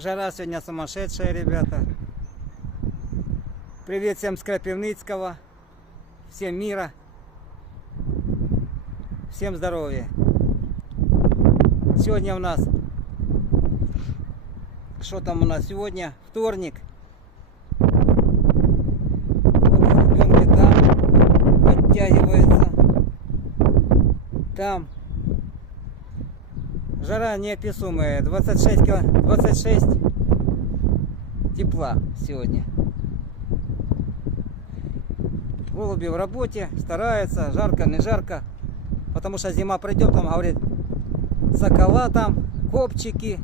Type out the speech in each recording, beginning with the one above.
Жара сегодня сумасшедшая, ребята. Привет всем с Крапивницкого. Всем мира. Всем здоровья. Сегодня у нас... Что там у нас сегодня? Вторник. Ребенки там подтягиваются. Там. Жара неописуемая. 26 тепла сегодня. Голуби в работе, стараются, жарко, не жарко. Потому что зима придет, он говорит, сокола там, копчики.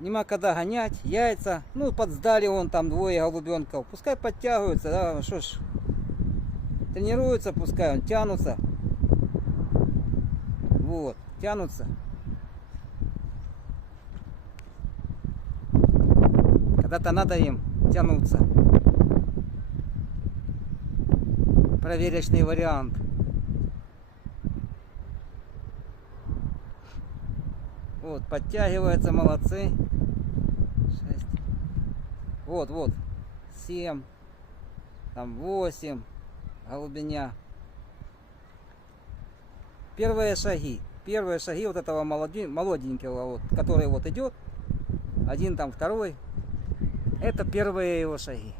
Нема когда гонять, яйца. Ну, подсдали вон там двое голубенков. Пускай подтягиваются, да, что ж. Тренируются, пускай он тянутся. Вот, тянутся. Когда-то надо им тянуться. Проверочный вариант. Вот, подтягиваются, молодцы. 6. Вот, 7. Там 8. Голубиня. Первые шаги вот этого молоденького, вот, который вот идет. Один там, второй. Это первые его шаги.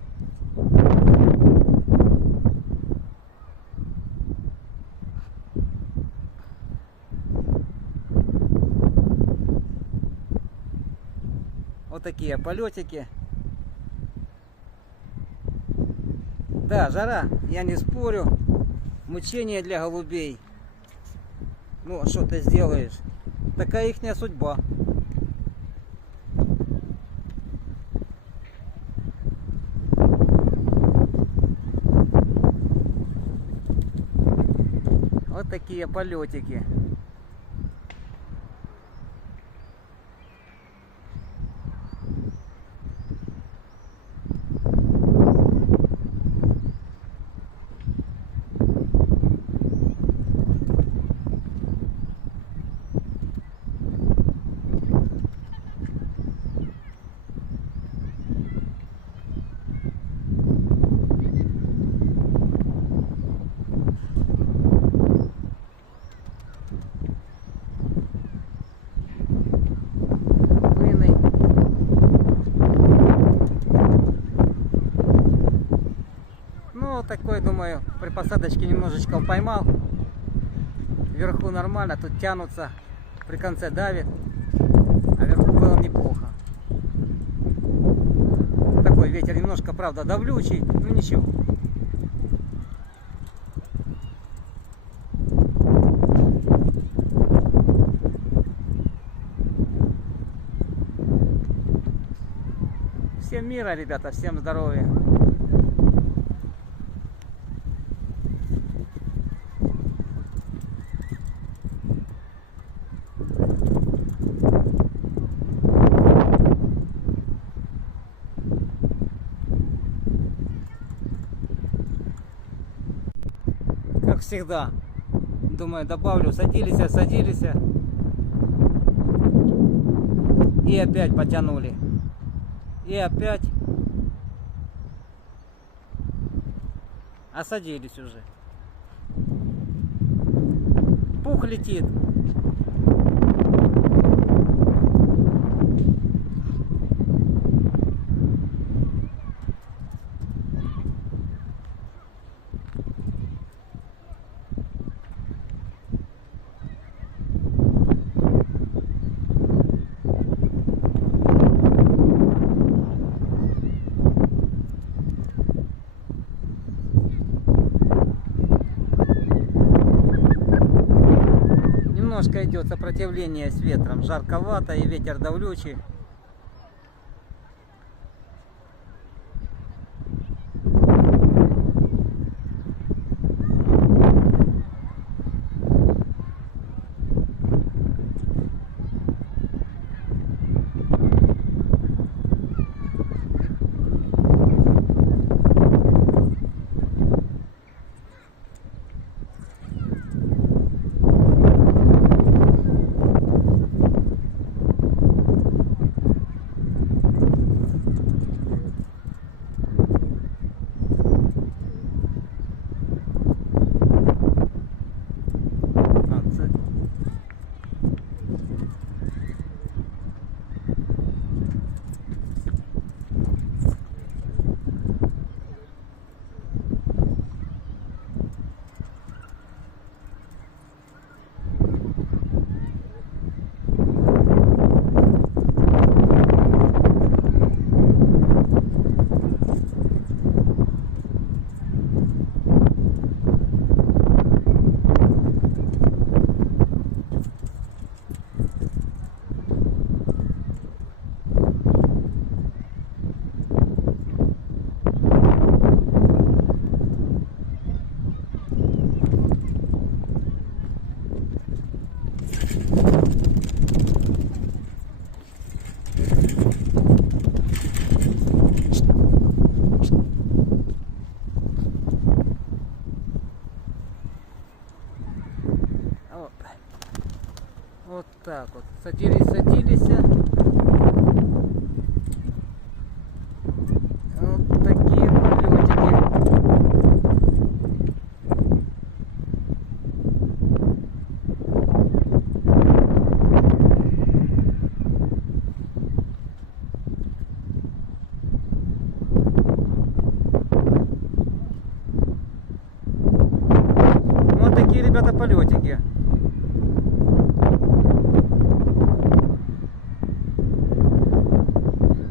Вот такие полетики. Да, жара, я не спорю. Мучение для голубей. Ну, что ты сделаешь? Такая ихняя судьба. Вот такие полетики. Такой, думаю, при посадочке немножечко поймал. Вверху нормально, тут тянутся, при конце давит, а вверху было неплохо. Такой ветер немножко, правда, давлючий, но ничего. Всем мира, ребята, всем здоровья. Как всегда, думаю, добавлю, садились. И опять потянули. И опять осадились уже. Пух летит. Немножко идет сопротивление с ветром, жарковато и ветер давлючий. Вот так вот. Садились. Вот такие полетики. Вот такие, ребята, полетики.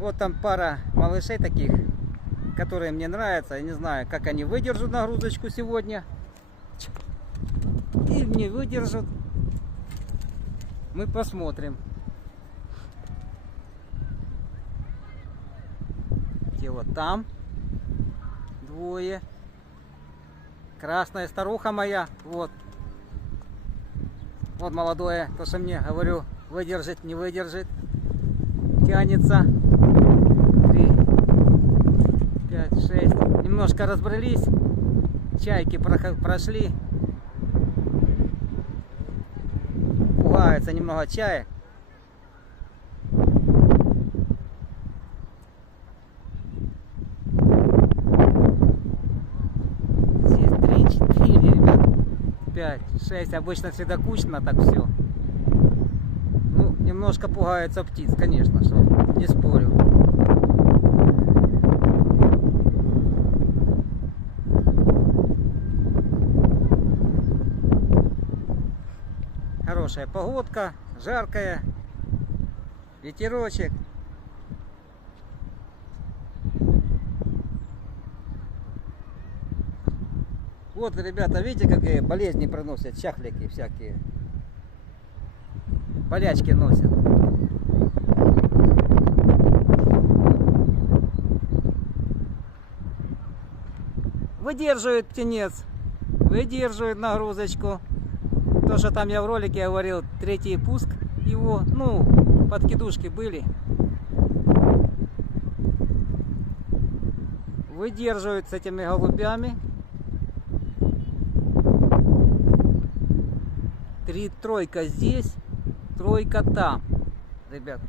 Вот там пара малышей таких, которые мне нравятся. Я не знаю, как они выдержат нагрузочку сегодня. Или не выдержат. Мы посмотрим. Те вот там двое. Красная старуха моя. Вот. Вот молодое. То, что мне говорю, выдержит, не выдержит. Тянется. 3, 5, 6. Немножко разбрались. Чайки прошли. Пугаются немного чаек. Здесь 3, 4, ребят. 5, 6. Обычно всегда кучно так все. Ну, немножко пугаются птиц, конечно, что не спорю. Хорошая погодка, жаркая, ветерочек. Вот, ребята, видите, какие болезни приносят, чахлики всякие. Болячки носят. Выдерживает птенец, выдерживает нагрузочку. То, что там я в ролике говорил, третий пуск его, ну, подкидушки были. Выдерживает с этими голубями. Тройка здесь, тройка там. Ребят,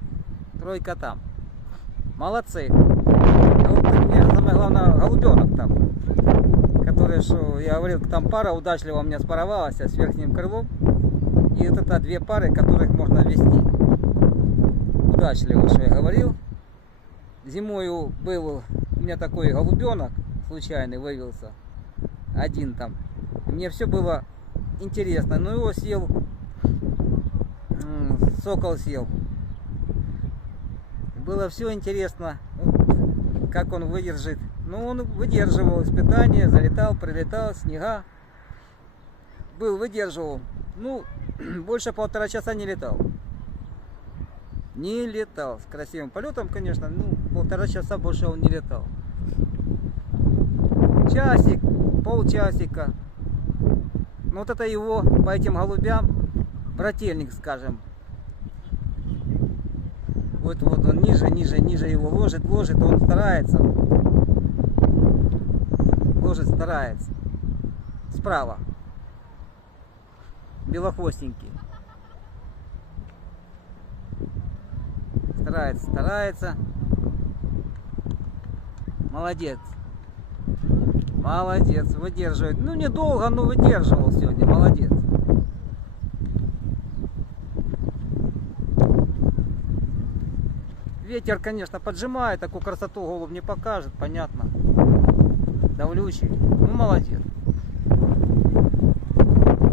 тройка там. Молодцы. А вот мне самое главное голубенок там. Который, что я говорил, там пара удачливо у меня спаровалась с верхним крылом. И вот это две пары, которых можно вести. Удачливо, что я говорил. Зимою был у меня такой голубенок, случайный вывелся. Один там. Мне все было интересно. Но его съел, сокол съел. Было все интересно, вот, как он выдержит. Ну, он выдерживал испытания, залетал, прилетал, снега. Выдерживал. Ну, больше 1,5 часа не летал. Не летал. С красивым полетом, конечно, ну, 1,5 часа больше он не летал. Часик, полчасика. Ну, вот это его, по этим голубям, брательник, скажем. Вот он ниже его ложит, он старается. Ложит, старается. Справа. Белохвостенький. Старается. Молодец. Выдерживает. Ну, недолго, но выдерживал сегодня. Молодец. Ветер, конечно, поджимает, такую красоту голубь не покажет, понятно. Давлющий. Ну, молодец.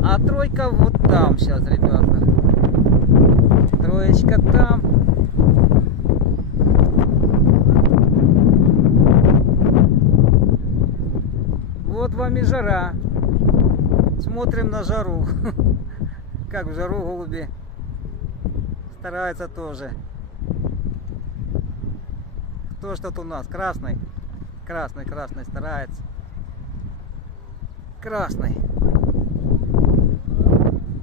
А тройка вот там сейчас, ребята. Троечка там. Вот вам и жара. Смотрим на жару. Как в жару голуби стараются тоже. Кто ж тут у нас? Красный старается. Красный.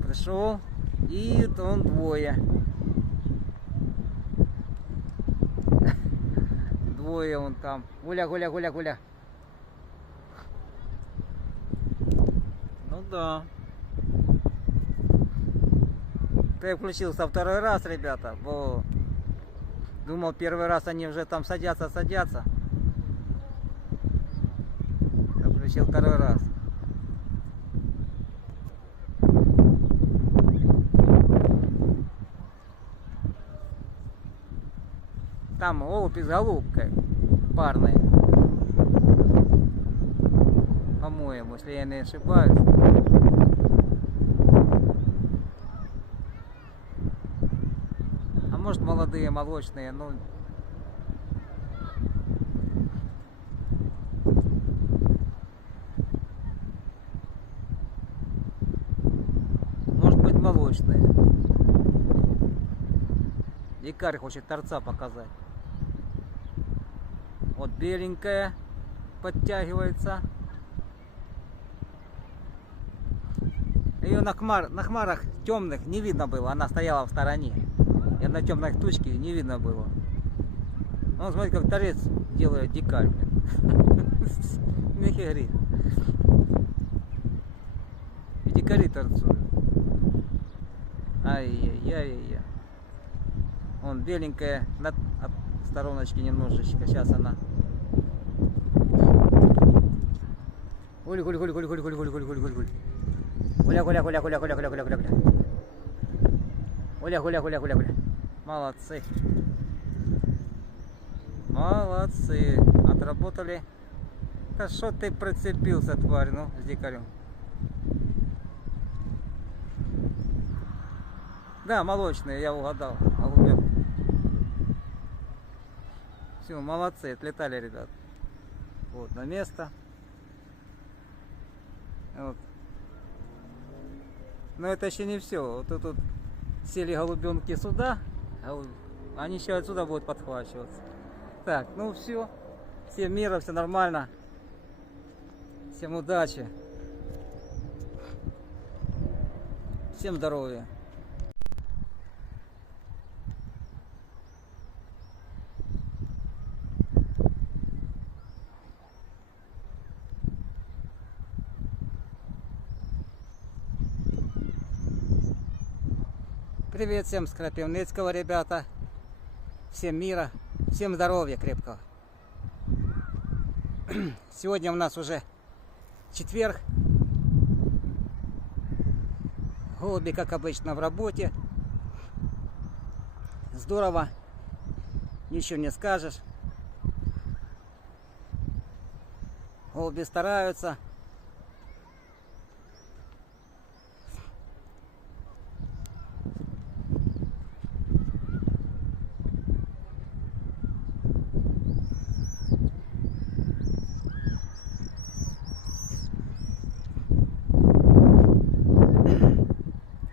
Пришел. И он двое. Двое он там. Гуля. Ну да. То я включился второй раз, ребята, бо думал, первый раз они уже там садятся. Включил второй раз. Там голубь с голубкой парные. По-моему, если я не ошибаюсь. А может, молодые, молочные, ну... Может быть, молочные. Дикарь хочет торца показать. Вот беленькая подтягивается. Ее на хмарах темных не видно было. Она стояла в стороне. И на темной тучке не видно было. Ну, смотри, как торец делает дикарь. Мехегри. И дикари торцуют. Ай-яй-яй-яй. Вон беленькая от стороночки немножечко. Сейчас она. Гуль-гуль-гуль-гуль-гуль-гуль-гуль-гуль-гуль-гуль-гуль. Гуля-гуля-гуля-гуля-гуля-гуля-гуля-гуля. Гуля-гуля-гуля-гуля-гуля. Молодцы. Молодцы. Отработали. Да что ты прицепился, тварь, ну, с дикарем. Да, молочные, я угадал. Голубят. Все, молодцы, отлетали, ребят. Вот, на место. Вот. Но это еще не все. Вот тут сели голубенки сюда, они еще отсюда будут подхвачиваться. Так, ну все. Всем мира, все нормально. Всем удачи. Всем здоровья. Привет всем с Крапивницкого, ребята. Всем мира, всем здоровья крепкого. Сегодня у нас уже четверг. Голуби, как обычно, в работе. Здорово. Ничего не скажешь. Голуби стараются.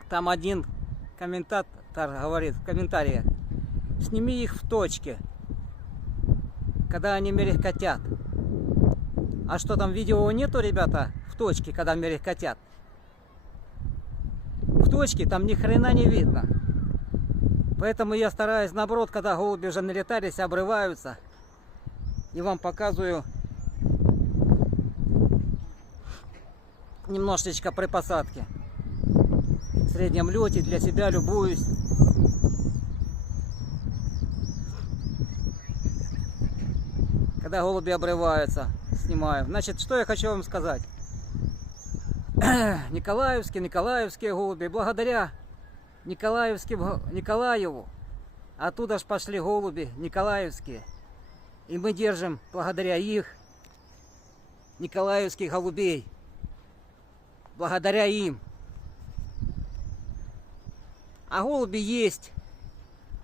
Там один комментатор говорит в комментариях: сними их в точке, когда они мерехкотят. А что там, видео нету, ребята, в точке, когда мерехкотят? В точке там ни хрена не видно. Поэтому я стараюсь, наоборот, когда голуби уже налетались, обрываются, и вам показываю немножечко при посадке. В среднем лете для себя любуюсь. Когда голуби обрываются, снимаю. Значит, что я хочу вам сказать. Николаевские голуби, благодаря Николаеву, оттуда ж пошли голуби николаевские. И мы держим, благодаря их, николаевских голубей. Благодаря им. А голуби есть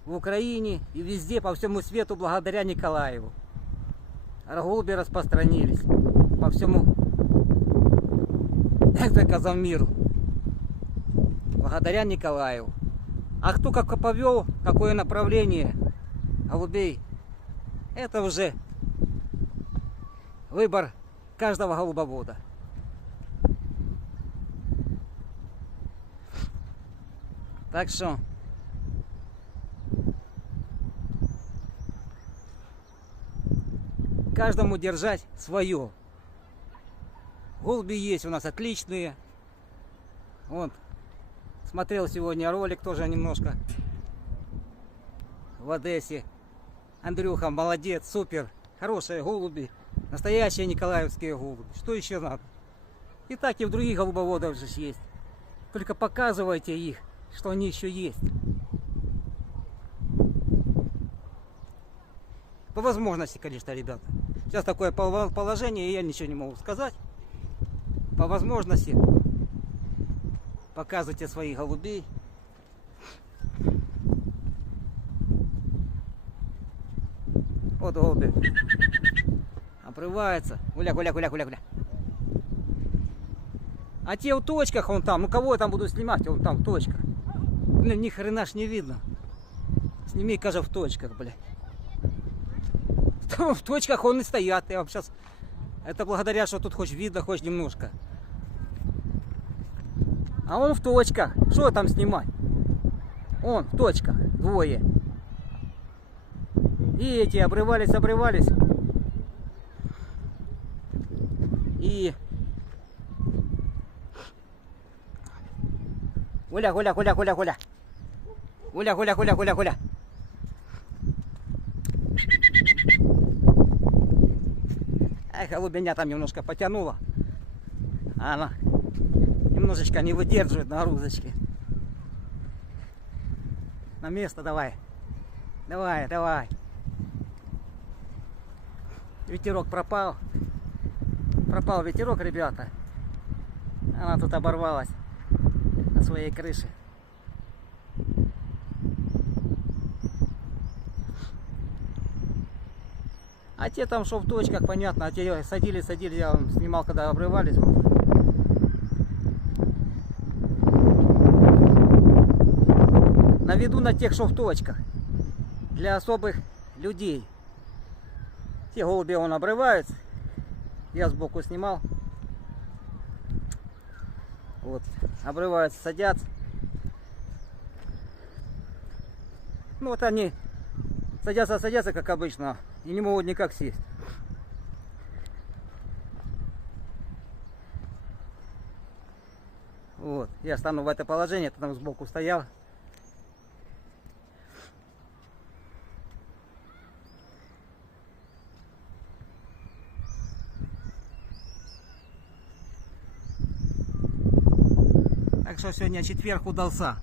в Украине и везде, по всему свету, благодаря Николаеву. А голуби распространились по всему, как сказал, миру. Благодаря Николаеву. А кто как повел, какое направление голубей, это уже выбор каждого голубовода. Так что каждому держать свое. Голуби есть у нас отличные. Вот Смотрел сегодня ролик тоже немножко в Одессе. Андрюха, молодец, супер. Хорошие голуби. Настоящие николаевские голуби. Что еще надо? И так и в других голубоводах же есть. Только показывайте их, что они еще есть. По возможности, конечно, ребята. Сейчас такое положение, и я ничего не могу сказать. По возможности показывайте своих голубей. Вот голуби. Обрывается. Гуля, гуля, гуля, гуля, гуля. А те в точках, он там, ну кого я там буду снимать, он там в точках. Блин, ни хрена ж не видно. Сними, кажется, в точках, блядь. Там в точках он и стоят. Я вам сейчас... Это благодаря, что тут хоть видно, хоть немножко. А он в точках. Что там снимать? Он в точках. Двое. И эти обрывались. И... Гуля, гуля, гуля, гуля, гуля. Гуля, гуля, гуля, гуля, гуля. Эх, голубиня там немножко потянула. Она немножечко не выдерживает нагрузочки. На место давай. Давай, давай. Ветерок пропал. Пропал ветерок, ребята. Она тут оборвалась на своей крыше. А те там, что в точках, понятно. А те садились, я вам снимал, когда обрывались. Наведу на тех, что в точках. Для особых людей. Те голуби он обрывается. Я сбоку снимал. Вот. Обрываются, садятся. Ну вот они садятся, как обычно. И не могут никак сесть. Вот. Я стану в это положение. Ты там сбоку стоял. Так что сегодня четверг удался.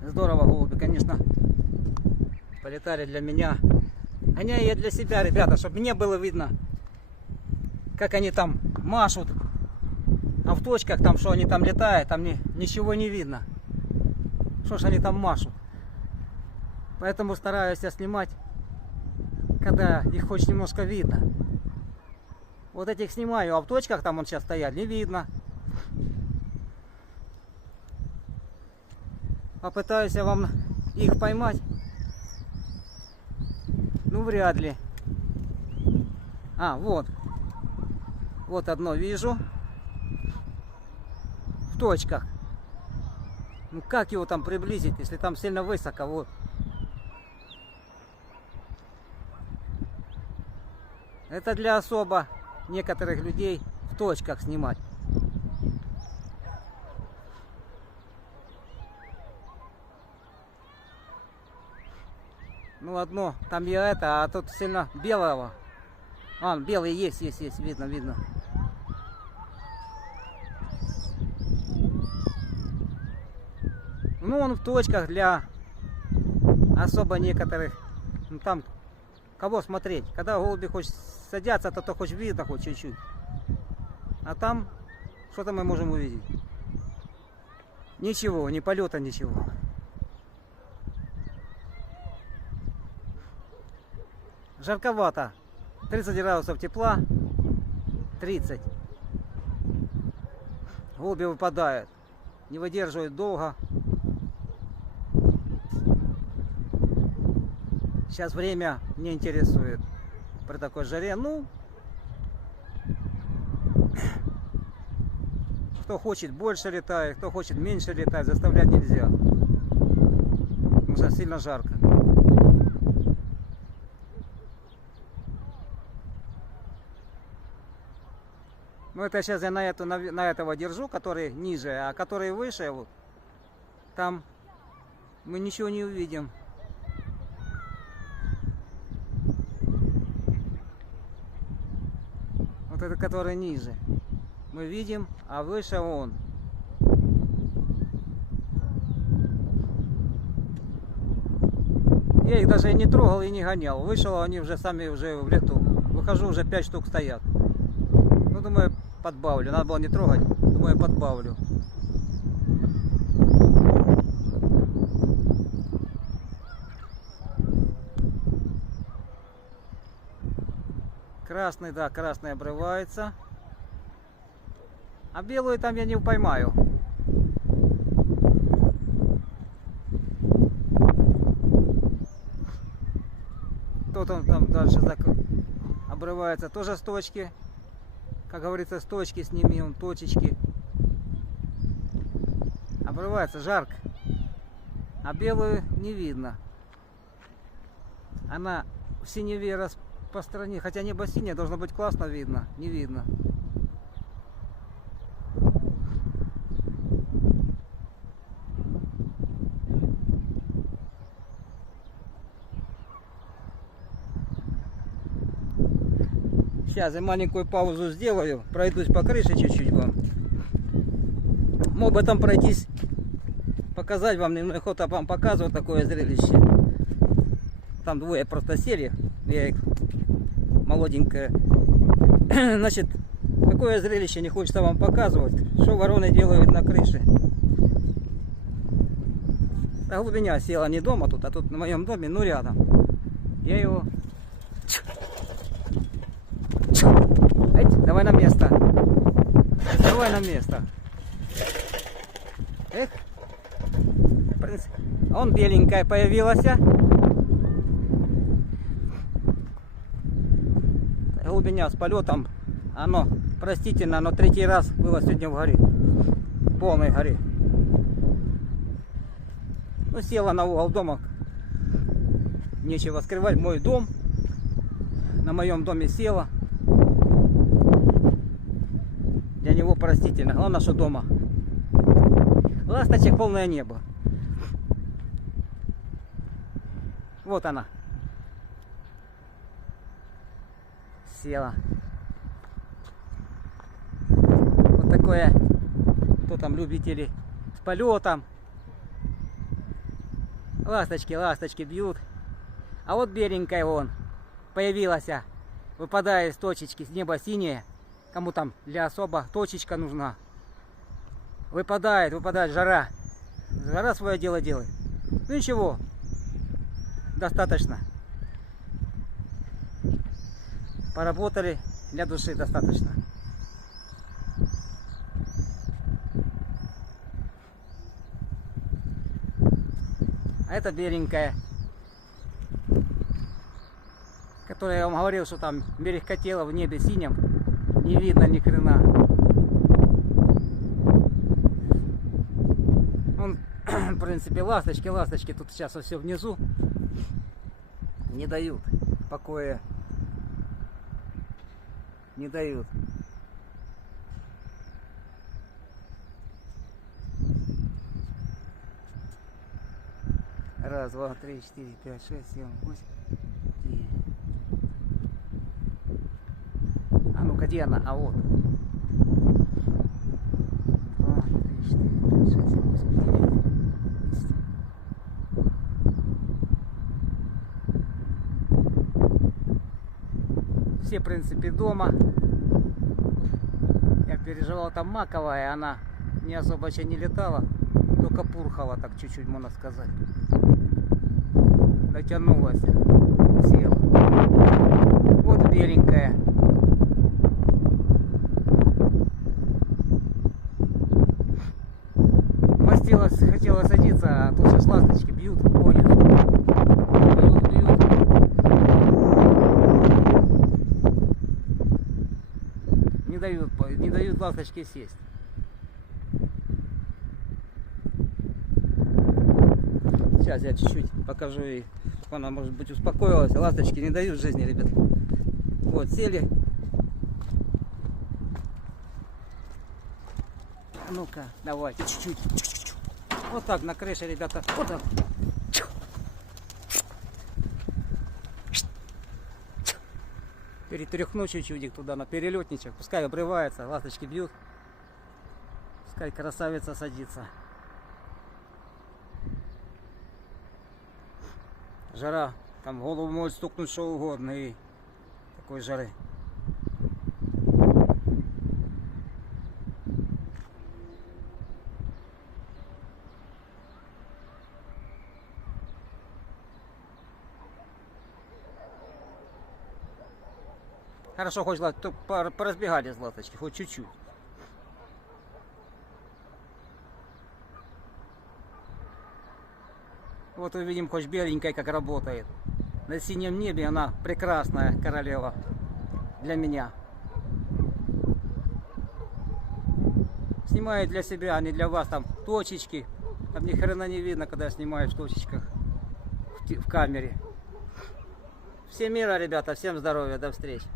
Здорово голуби, конечно, полетали для меня. Они и для себя, ребята, чтобы мне было видно, как они там машут. А в точках там, что они там летают, там ничего не видно. Что ж они там машут. Поэтому стараюсь я снимать, когда их хоть немножко видно. Вот этих снимаю, а в точках там он сейчас стоят, не видно. Попытаюсь я вам их поймать. Ну, вряд ли. А, вот. Вот одно вижу. В точках. Ну, как его там приблизить, если там сильно высоко? Вот. Это для особо некоторых людей в точках снимать. Ну одно, там я это, а тут сильно белого. А, белый есть, видно. Ну он в точках для особо некоторых. Ну там кого смотреть. Когда голуби хоть садятся, то хоть видно хоть чуть-чуть. А там что-то мы можем увидеть. Ничего, ни полета, ничего. Жарковато. 30 градусов тепла. 30. Голуби выпадают. Не выдерживают долго. Сейчас время не интересует при такой жаре. Ну, кто хочет больше летает, кто хочет меньше летать, заставлять нельзя. Потому что сильно жарко. Ну это сейчас я на этого держу, который ниже, а который выше, вот, там мы ничего не увидим. Вот это который ниже мы видим, а выше он. Я их даже и не трогал и не гонял. Вышел, они уже сами уже в лету. Выхожу, уже 5 штук стоят. Ну, думаю, подбавлю. Надо было не трогать. Думаю, подбавлю. Красный, да, красный обрывается. А белую там я не поймаю. Тот он там дальше обрывается. Тоже с точки. Как говорится, с точки сними, он точечки. Обрывается, жарко. А белую не видно. Она в синеве по стране, хотя небо синее, должно быть классно видно. Не видно. Сейчас я маленькую паузу сделаю, пройдусь по крыше чуть-чуть вам. Мог бы там пройтись, показать вам, неохота вам показывать такое зрелище. Там двое просто сели, я их молоденькая. Значит, такое зрелище не хочется вам показывать, что вороны делают на крыше. А глубиня села не дома тут, а тут на моем доме, ну рядом. Я его... Давай на место. Давай на место. Эх. Он беленькая появилась. Глубиня с полетом. Оно, простительно, оно 3-й раз было сегодня в горе. В полной горе. Ну, села на угол дома. Нечего скрывать. Мой дом. На моем доме села. Для него простительно. Главное, что дома. Ласточек полное небо. Вот она. Села. Вот такое. Кто там любители с полетом. Ласточки, ласточки бьют. А вот беленькая вон появилась. Выпадает из точечки, с неба синее. Кому там для особо точечка нужна. Выпадает, жара. Жара свое дело делает. Ну ничего. Достаточно. Поработали, для души достаточно. А это беленькая, которая я вам говорил, что там мерехкотела в небе синем. Не видно ни хрена. Он, в принципе, ласточки тут сейчас все внизу не дают покоя. Не дают. Раз, два, три, 4, 5, 6, 7, 8, 9. А ну-ка, где она? А вот. 2, 3, 4, 5, 6, 7, 8, 9, 10. Все, в принципе, дома. Я переживал, там маковая, она не особо еще не летала, только пурхала так чуть-чуть, можно сказать. Дотянулась, села. Вот беленькая. Мастилась, хотела садиться, а тут сейчас ласточки бьют по лесу. Бьют. Не дают ласточке сесть. Сейчас я чуть-чуть покажу ей, чтобы она, может быть, успокоилась. Ласточки не дают жизни, ребят. Вот, сели. Ну-ка, давайте чуть-чуть. Вот так на крыше, ребята. Вот так. Перетряхну чуть-чуть их туда на перелетничек. Пускай обрывается, ласточки бьют. Пускай красавица садится. Жара. Там в голову может стукнуть что угодно. И такой жары. Хорошо, хоть поразбегались ласточки, хоть чуть-чуть. Вот увидим, хоть беленькая как работает. На синем небе она прекрасная королева для меня. Снимаю для себя, а не для вас там точечки. Там ни хрена не видно, когда снимаю в точечках в камере. Всем мира, ребята, всем здоровья, до встречи.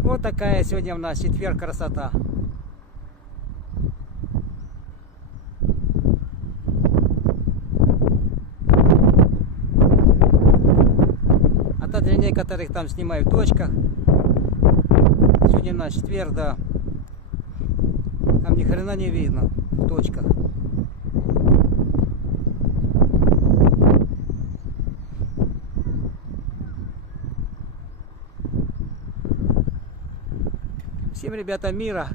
Вот такая сегодня у нас четверг красота. А то для некоторых там снимаю в точках. Сегодня у нас четверг, да. Там ни хрена не видно в точках. Всем, ребята, мира,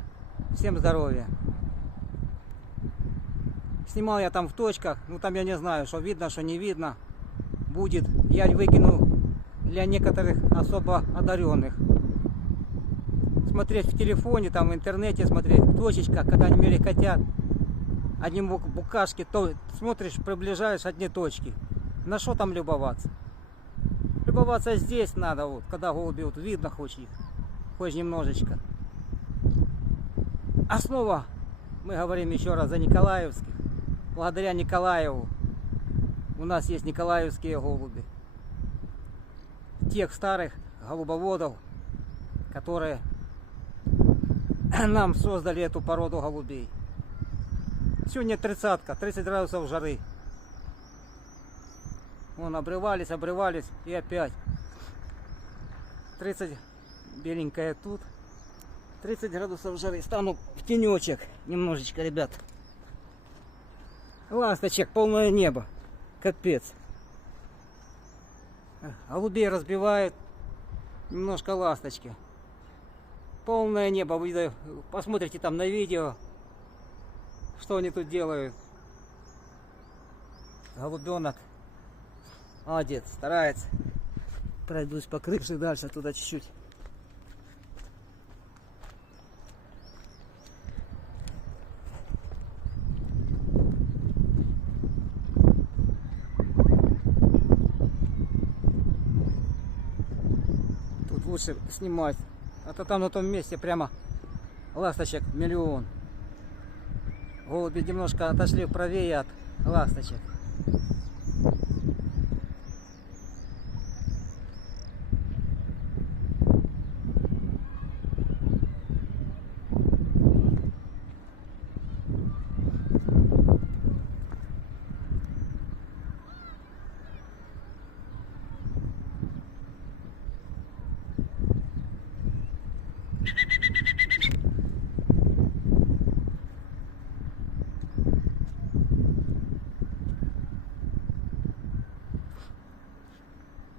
всем здоровья. Снимал я там в точках, ну там я не знаю, что видно, что не видно. Будет, я выкину для некоторых особо одаренных. Смотреть в телефоне, там в интернете, смотреть в точечках, когда они мелькотят. Одни букашки, то смотришь, приближаешь одни точки. На что там любоваться? Любоваться здесь надо, вот, когда голуби, вот видно хоть их, хоть немножечко. Основа, мы говорим еще раз, за николаевских. Благодаря Николаеву у нас есть николаевские голуби. Тех старых голубоводов, которые нам создали эту породу голубей. Сегодня 30 градусов жары. Вон обрывались и опять. 30 беленькая тут. 30 градусов жары. Стану в тенечек немножечко, ребят. Ласточек, полное небо. Капец. Голубей разбивают. Немножко ласточки. Полное небо. Вы посмотрите там на видео, что они тут делают. Голубенок молодец, старается. Пройдусь по крыше дальше, туда чуть-чуть. Лучше снимать, а то там на том месте прямо ласточек миллион. Голуби немножко отошли правее от ласточек.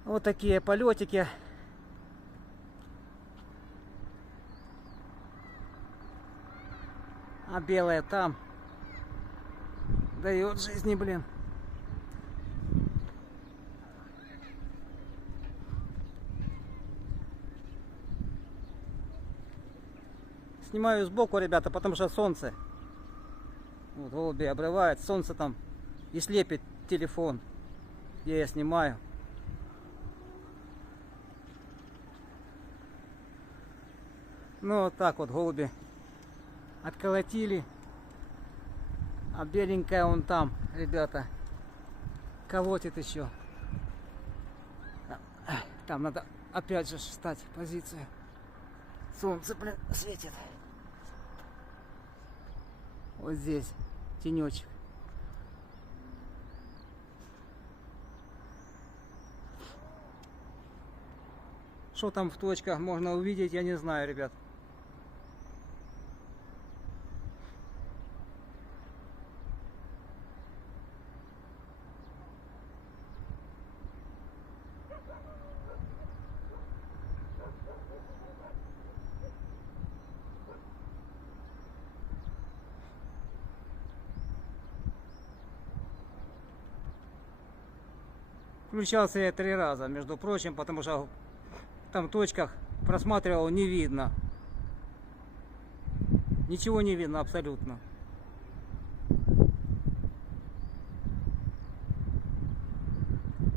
Вот такие полетики. А белая там дает жизни, блин. Снимаю сбоку, ребята, потому что солнце. Вот голуби обрывает, солнце там и слепит телефон. где я снимаю. Ну вот так вот голуби отколотили. А беленькая вон там, ребята, колотит еще. Там надо опять же встать в позицию. Солнце, блин, светит. Вот здесь тенечек. Что там в точках можно увидеть, я не знаю, ребят. Включался я 3 раза, между прочим, потому что там в точках просматривал, не видно. Ничего не видно абсолютно.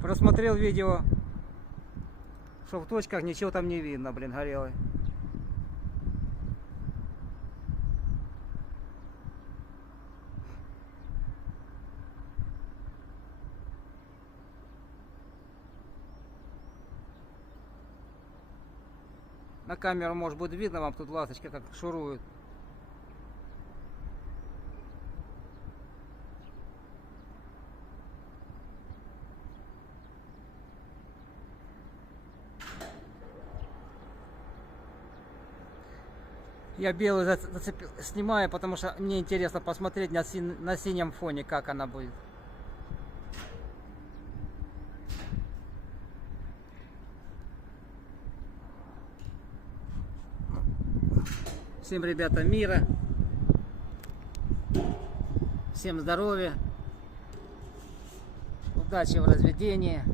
Просмотрел видео, что в точках ничего там не видно, блин, горелый. На камеру, может, будет видно вам тут ласточка как шурует. Я белый зацепил, снимаю, потому что мне интересно посмотреть на синем фоне, как она будет. Всем, ребята, мира. Всем здоровья. Удачи в разведении.